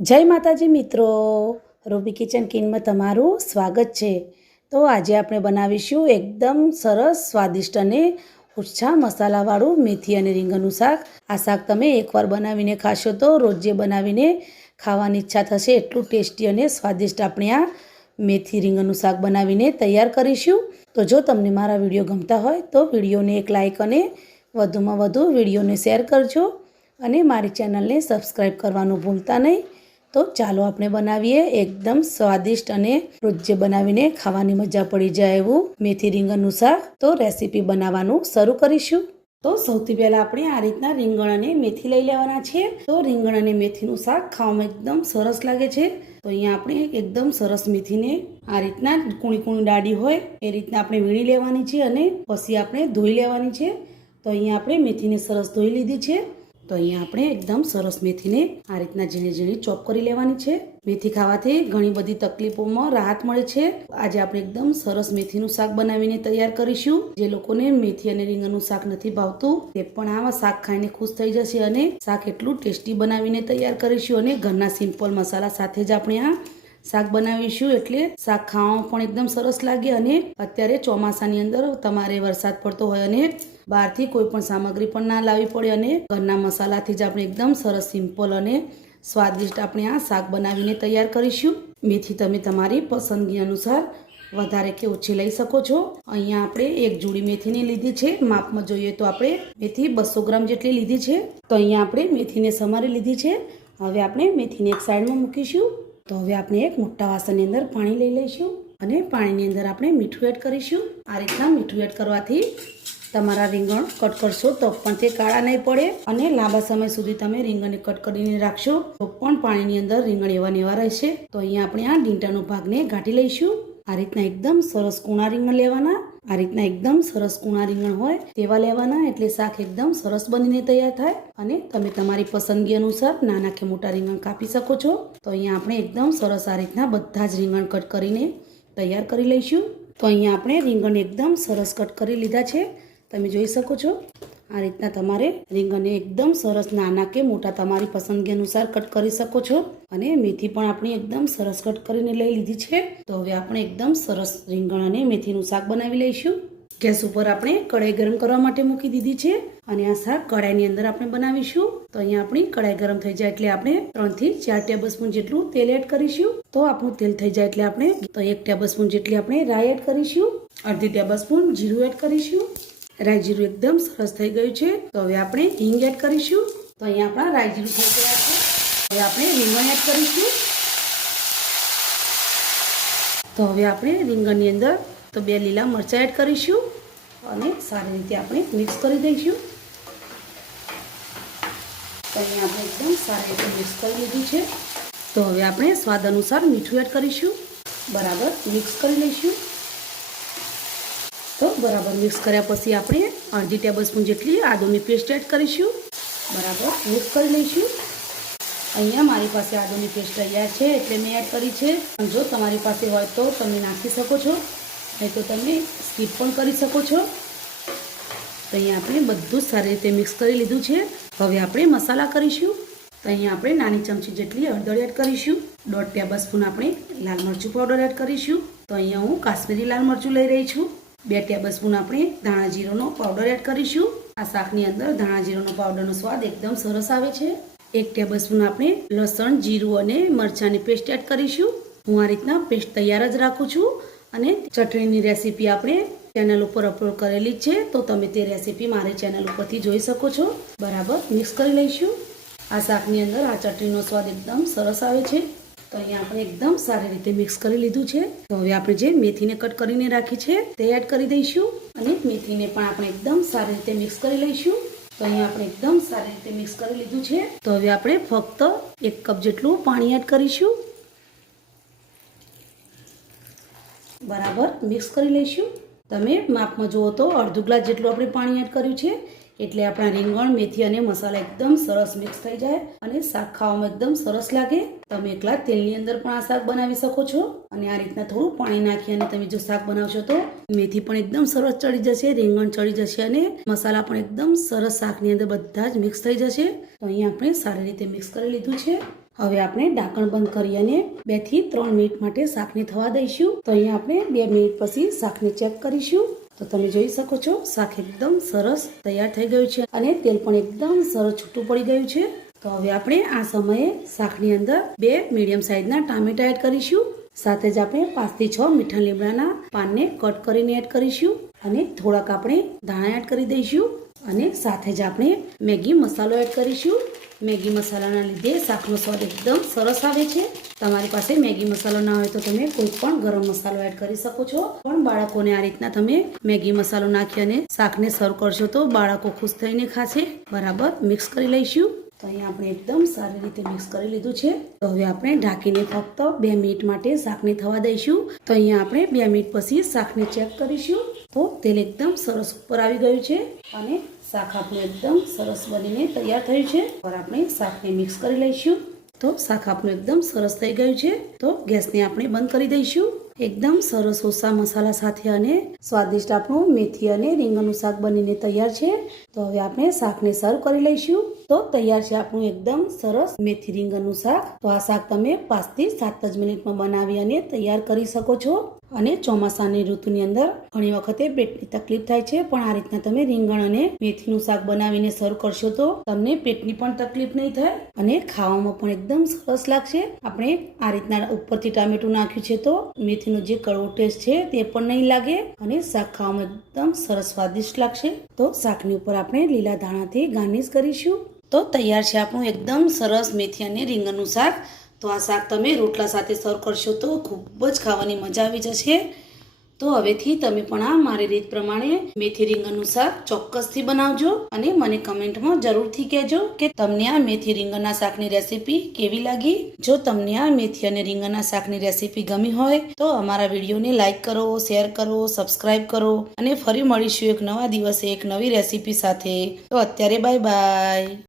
જય માતાજી મિત્રો. રૂબી કિચન કિનમાં તમારું સ્વાગત છે. તો આજે આપણે બનાવીશું એકદમ સરસ, સ્વાદિષ્ટ અને ઓછા મસાલાવાળું મેથી અને રીંગણનું શાક. આ શાક તમે એકવાર બનાવીને ખાશો તો રોજે બનાવીને ખાવાની ઈચ્છા થશે. એટલું ટેસ્ટી અને સ્વાદિષ્ટ આપણે આ મેથી રીંગણનું શાક બનાવીને તૈયાર કરીશું. તો જો તમને મારા વીડિયો ગમતા હોય તો વિડીયોને એક લાઇક અને વધુમાં વધુ વિડીયોને શેર કરજો અને મારી ચેનલને સબસ્ક્રાઈબ કરવાનું ભૂલતા નહીં. તો ચાલો આપણે બનાવીએ એકદમ સ્વાદિષ્ટ અને રોજે બનાવીને ખાવાની મજા પડી જાય એવું મેથી રીંગણનું શાક. તો રેસીપી બનાવવાનું શરૂ કરીશું. તો સૌથી પહેલાં આપણે આ રીતના રીંગણ અને મેથી લઈ લેવાના છે. તો રીંગણ અને મેથીનું શાક ખાવામાં એકદમ સરસ લાગે છે. તો અહીંયા આપણે એકદમ સરસ મેથીને આ રીતના કૂણી કૂણી દાઢી હોય એ રીતના આપણે વીણી લેવાની છે અને પછી આપણે ધોઈ લેવાની છે. તો અહીંયા આપણે મેથીને સરસ ધોઈ લીધી છે. તો અહીંયા આપણે એકદમ સરસ મેથીને આ રીતના ઝીણી ઝીણી ચોપ કરી લેવાની છે. મેથી ખાવાથી ઘણી બધી તકલીફોમાં રાહત મળે છે. આજે આપણે એકદમ સરસ મેથીનું શાક બનાવીને તૈયાર કરીશું. જે લોકોને મેથી અને રીંગણનું શાક નથી ભાવતું, તે પણ આવા શાક ખાઈને ખુશ થઈ જશે અને શાક એટલું ટેસ્ટી બનાવીને તૈયાર કરીશું અને ઘરના સિમ્પલ મસાલા સાથે જ આપણે આ શાક બનાવીશું એટલે શાક ખાવામાં પણ એકદમ સરસ લાગે અને અત્યારે ચોમાસાની અંદર તમારે વરસાદ પડતો હોય અને બહારથી કોઈ પણ સામગ્રી પણ ના લાવવી પડે અને ઘરના મસાલાથી જ આપણે એકદમ સરસ સિમ્પલ અને સ્વાદિષ્ટ આપણે આ શાક બનાવીને તૈયાર કરીશું. મેથી તમે તમારી પસંદગી અનુસાર વધારે કે ઓછી લઈ શકો છો. અહીંયા આપણે એક જોડી મેથીની લીધી છે. માપમાં જોઈએ તો આપણે મેથી બસો ગ્રામ જેટલી લીધી છે. તો અહીંયા આપણે મેથીને સમારી લીધી છે. હવે આપણે મેથીને એક સાઈડમાં મૂકીશું. તો હવે આપણે એક મોટા વાસણની અંદર પાણી લઈ લઈશું અને પાણીની અંદર આપણે મીઠું એડ કરીશું. આ રીતના મીઠું એડ કરવાથી તમારા રીંગણ કટ કરશો તો પણ તે કાળા નહીં પડે અને લાંબા સમય સુધી તમે રીંગણને કટ કરીને રાખશો તો પણ પાણીની અંદર રીંગણ એવા નેવા રહેશે. તો અહીંયા આપણે આ ડીંટાનો ભાગને ઘાટી લઈશું. આ રીતના એકદમ સરસ કુણા રીંગણ લેવાના. આ રીતના એકદમ સરસ કૂણા રીંગણ હોય, તેવા લેવાના એટલે શાક એકદમ સરસ બનીને તૈયાર થાય અને તમે તમારી પસંદગી અનુસાર નાના કે મોટા રીંગણ કાપી શકો છો. તો અહીંયા આપણે એકદમ સરસ આ રીતના બધા જ રીંગણ કટ કરીને તૈયાર કરી લઈશું. તો અહીંયા આપણે રીંગણ એકદમ સરસ કટ કરી લીધા છે. તમે જોઈ શકો છો. આ રીતના તમારે રીંગણને એકદમ સરસ નાના કે મોટા તમારી પસંદગી અનુસાર કટ કરી શકો છો. અને મેથી પણ આપણે એકદમ સરસ કટ કરીને લઈ લીધી છે. તો હવે આપણે એકદમ સરસ રીંગણ અને મેથીનું શાક બનાવી લઈશું. ગેસ ઉપર આપણે કઢાઈ ગરમ કરવા માટે મૂકી દીધી છે. અને આ શાક કઢાઈની અંદર આપણે બનાવીશું. તો અહીંયા આપણી કઢાઈ ગરમ થઈ જાય એટલે આપણે ત્રણથી ચાર ટેબલ સ્પૂન જેટલું તેલ એડ કરીશું. તો આપણું તેલ થઈ જાય એટલે આપણે તો એક ટેબલ સ્પૂન જેટલી આપણે રાઈ એડ કરીશું. અડધી ટેબલ સ્પૂન જીરું એડ કરીશું. રાઈ જીરું એકદમ સરસ થઈ ગયું છે. તો હવે આપણે હિંગ એડ કરીશું. તો અહીંયા આપણા રાઈ જીરું થઈ ગયા છે. હવે આપણે રીંગણ એડ કરીશું. તો હવે આપણે રીંગણની અંદર તો બે લીલા મરચાં એડ કરીશું અને સારી રીતે આપણે મિક્સ કરી દઈશું. તો અહીંયા આપણે એકદમ સારી રીતે મિક્સ કરી લીધું છે. તો હવે આપણે સ્વાદ અનુસાર મીઠું એડ કરીશું. બરાબર મિક્સ કરી લઈશું. તો બરાબર મિક્સ કર્યા પછી આપણે અડધી ટેબલ સ્પૂન જેટલી આદુની પેસ્ટ એડ કરીશું. બરાબર, મિક્સ કરી લઈશું. અહીંયા મારી પાસે આદુની પેસ્ટ તૈયાર છે, એટલે મેં એડ કરી છે. જો તમારી પાસે હોય તો તમે નાખી શકો છો. નહીં તો તમે સ્કીપ પણ કરી શકો છો. તો અહીંયા આપણે બધું સારી રીતે મિક્સ કરી લીધું છે. હવે આપણે મસાલા કરીશું. તો અહીંયા આપણે નાની ચમચી જેટલી હળદર એડ કરીશું. દોઢ ટેબલ સ્પૂન આપણે લાલ મરચું પાવડર એડ કરીશું. તો અહીંયા હું કાશ્મીરી લાલ મરચું લઈ રહી છું. બે ટેબલ સ્પૂન આપણે ધાણા જીરોનો પાવડર એડ કરીશું. આ શાકની અંદર ધાણા જીરોનો પાવડરનો સ્વાદ એકદમ સરસ આવે છે. એક ટેબલ સ્પૂન આપણે લસણ, જીરું અને મરચાંની પેસ્ટ એડ કરીશું. હું આ રીતના પેસ્ટ તૈયાર જ રાખું છું અને ચટણીની રેસીપી આપણે ચેનલ ઉપર અપલોડ કરેલી છે, તો તમે તે રેસીપી મારી ચેનલ ઉપરથી જોઈ શકો છો. બરાબર મિક્સ કરી લઈશું. આ શાકની અંદર આ ચટણીનો સ્વાદ એકદમ સરસ આવે છે. તો અહીંયા આપણે એકદમ સારી રીતે મિક્સ કરી લીધું છે. તો હવે આપણે જે મેથીને કટ કરીને રાખી છે, તે એડ કરી દઈશું. અને મેથીને પણ આપણે એકદમ સારી રીતે મિક્સ કરી લઈશું. તો અહીંયા આપણે એકદમ સારી રીતે મિક્સ કરી લીધું છે. તો હવે આપણે ફક્ત એક કપ જેટલું પાણી એડ કરીશું. બરાબર મિક્સ કરી લઈશું. તમે માપમાં જુઓ તો અડધું ગ્લાસ જેટલું આપણે પાણી એડ કર્યું છે. એટલે આપણા રીંગણ, મેથી અને મસાલા એકદમ સરસ મિક્સ થઈ જાય અને શાક ખાવામાં એકદમ સરસ લાગે. તમે એકલા તેલની અંદર પણ આ શાક બનાવી શકો છો અને આ રીતના થોડું પાણી નાખી અને તમે જો શાક બનાવશો તો મેથી પણ એકદમ સરસ ચડી જશે, રીંગણ ચડી જશે અને મસાલા પણ એકદમ સરસ શાકની અંદર બધા જ મિક્સ થઈ જશે. તો અહીંયા આપણે સારી રીતે મિક્સ કરી લીધું છે. હવે આપણે ઢાંકણ બંધ કરી અને બેથી ત્રણ મિનિટ માટે શાકને થવા દઈશું. તો અહીંયા આપણે બે મિનિટ પછી શાકને ચેક કરીશું. તો તમે જોઈ શકો છો, શાક એકદમ સરસ તૈયાર થઈ ગયું છે અને તેલ પણ એકદમ સરસ છૂટું પડી ગયું છે. તો હવે આપણે આ સમયે શાકની અંદર બે મીડિયમ સાઇઝના ટામેટા એડ કરીશું. સાથે જ આપણે પાંચથી છ મીઠા લીમડાના પાનને કટ કરીને એડ કરીશું અને થોડાક આપણે ધાણા એડ કરી દઈશું. અને સાથે જ આપણે મેગી મસાલો એડ કરીશું. મેગી મસાલાના લીધે શાકનો સ્વાદ એકદમ સરસ આવે છે. તમારી પાસે મેગી મસાલો ના હોય તો તમે કોઈ પણ ગરમ મસાલો એડ કરી શકો છો. પણ બાળકોને આ રીતના તમે મેગી મસાલો નાખી અને શાકને સર્વ કરશો તો બાળકો ખુશ થઈને ખાશે. બરાબર મિક્સ કરી લઈશું. તો અહીંયા આપણે એકદમ સારી રીતે મિક્સ કરી લીધું છે. તો હવે આપણે ઢાંકીને ફક્ત બે મિનિટ માટે શાકને થવા દઈશું. તો અહીંયા આપણે બે મિનિટ પછી શાકને ચેક કરીશું. તો તેલ એકદમ સરસ ઉપર આવી ગયું છે અને શાક આપણું એકદમ સરસ બનીને તૈયાર થયું છે. પર આપણે શાકને મિક્સ કરી લઈશું. તો શાક આપણું એકદમ સરસ થઈ ગયું છે. તો ગેસને આપણે બંધ કરી દઈશું. એકદમ સરસ ઓછા મસાલા સાથે અને સ્વાદિષ્ટ આપણું મેથી અને રીંગણનું શાક બનીને તૈયાર છે. તો હવે આપણે શાકને સર્વ કરી લઈશું. તો તૈયાર છે આપણું એકદમ સરસ મેથી રીંગણનું શાક. તો આ શાક તમે પાંચથી સાત જ મિનિટમાં બનાવી અને તૈયાર કરી શકો છો. અને ચોમાસાની ઋતુની અંદર ઘણી વખતે પેટની તકલીફ થાય છે. પણ આ રીતના તમે રીંગણ અને મેથીનું શાક બનાવીને સર્વ કરશો તો તમને પેટની પણ તકલીફ નહીં થાય અને ખાવામાં પણ એકદમ સરસ લાગશે. આપણે આ રીતના ઉપરથી ટામેટું નાખ્યું છે તો મેથીનો જે કડવો ટેસ્ટ છે તે પણ નહીં લાગે અને શાક ખાવામાં એકદમ સરસ સ્વાદિષ્ટ લાગશે. તો શાકની ઉપર આપણે લીલા ધાણાથી ગાર્નિશ કરીશું. તો તૈયાર છે આપણું એકદમ સરસ મેથી અને રીંગણનું શાક. તો આ શાક તમે રોટલા સાથે સર્વ કરશો તો ખૂબ જ ખાવાની મજા આવી જશે. તો હવેથી તમે પણ આ મારી રીત પ્રમાણે મેથી રીંગણનું શાક ચોક્કસથી બનાવજો અને મને કમેન્ટમાં જરૂરથી કહેજો કે તમને આ મેથી રીંગણના શાકની રેસીપી કેવી લાગી? જો તમને આ મેથી અને રીંગણના શાકની રેસીપી ગમી હોય તો અમારા વિડીયોને લાઇક કરો, શેર કરો, સબસ્ક્રાઇબ કરો અને ફરી મળીશું એક નવા દિવસે એક નવી રેસીપી સાથે. તો અત્યારે બાય બાય.